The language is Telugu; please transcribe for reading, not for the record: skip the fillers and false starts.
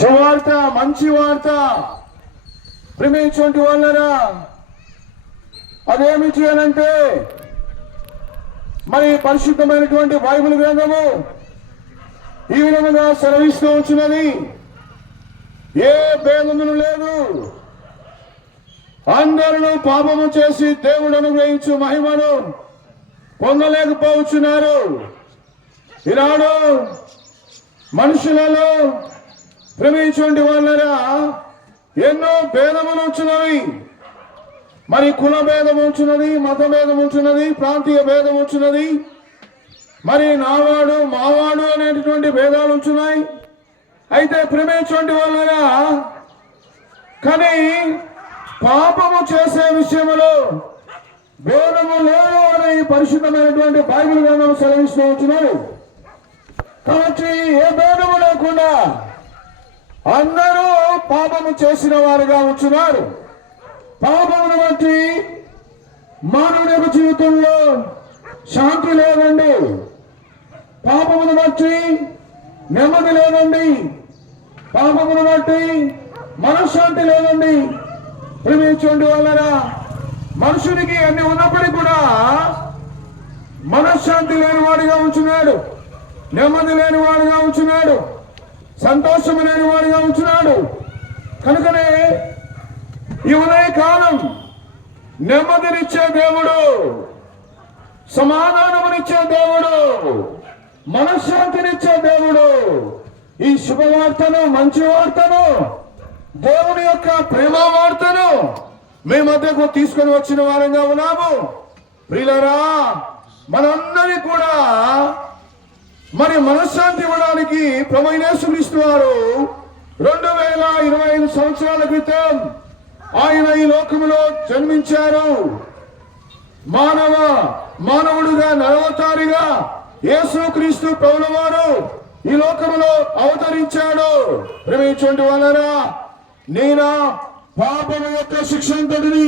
సువార్త, మంచి వార్త ప్రేమించుకుంటూ వాళ్ళరా అదేమి చేయాలంటే మరి పరిశుద్ధమైనటువంటి బైబిల్ గ్రంథము ఈ విధంగా సెలవిస్తూ వచ్చినది. ఏ భేదమును లేదు, అందరూ పాపము చేసి దేవుడు అనుగ్రహించు మహిమను పొందలేకపోతున్నారు. ఈనాడు మనుషులలో ప్రేమించుండి వాళ్ళరా ఎన్నో భేదములు ఉంచున్నవి. మరి కుల భేదం ఉంచున్నది, మత భేదం ఉంచున్నది, ప్రాంతీయ భేదం ఉంచున్నది, మరి నావాడు మావాడు అనేటువంటి భేదాలు ఉంచున్నాయి. అయితే ప్రేమించుండి వాళ్ళరా కానీ పాపము చేసే విషయంలో భేదము లేదు అని పరిశుద్ధమైనటువంటి బైబిల్ గ్రంథం సెలవిస్తూ ఉంటున్నారు. కాబట్టి ఏ భేదము లేకుండా అందరూ పాపము చేసిన వారుగా ఉంటున్నారు. పాపమును బట్టి మానవుని యొక్క జీవితంలో శాంతి లేదండి, పాపమును బట్టి నెమ్మది లేదండి, పాపమును బట్టి మనశ్శాంతి లేదండి. ప్రేమించండి వాళ్ళరా మనుషునికి అన్ని ఉన్నప్పటికీ కూడా మనశ్శాంతి లేని వాడిగా ఉంచున్నాడు, నెమ్మది లేని వాడిగా ఉంచున్నాడు, సంతోషం లేని వాడిగా ఉంచున్నాడు. కనుకనే ఈ ఉదయ కాలం నెమ్మదినిచ్చే దేవుడు, సమాధానమునిచ్చే దేవుడు, మనశ్శాంతినిచ్చే దేవుడు ఈ శుభవార్తను, మంచి వార్తను, దేవుని యొక్క ప్రేమ వార్తను మీ మధ్యకు తీసుకొని వచ్చిన వారంగా ఉన్నాము. ప్రియులారా మనందరి కూడా మరి మనశ్శాంతి ఇవ్వడానికి ప్రభువైన యేసుక్రీస్తు వారు 2025 సంవత్సరాల క్రితం ఆయన ఈ లోకములో జన్మించారు. మానవుడుగా నరవతారిగా యేసుక్రీస్తు ప్రభువు వారు ఈ లోకములో అవతరించాడు. ప్రేమించుండి వాళ్ళరా నేనా పాపము యొక్క శిక్షంతటిని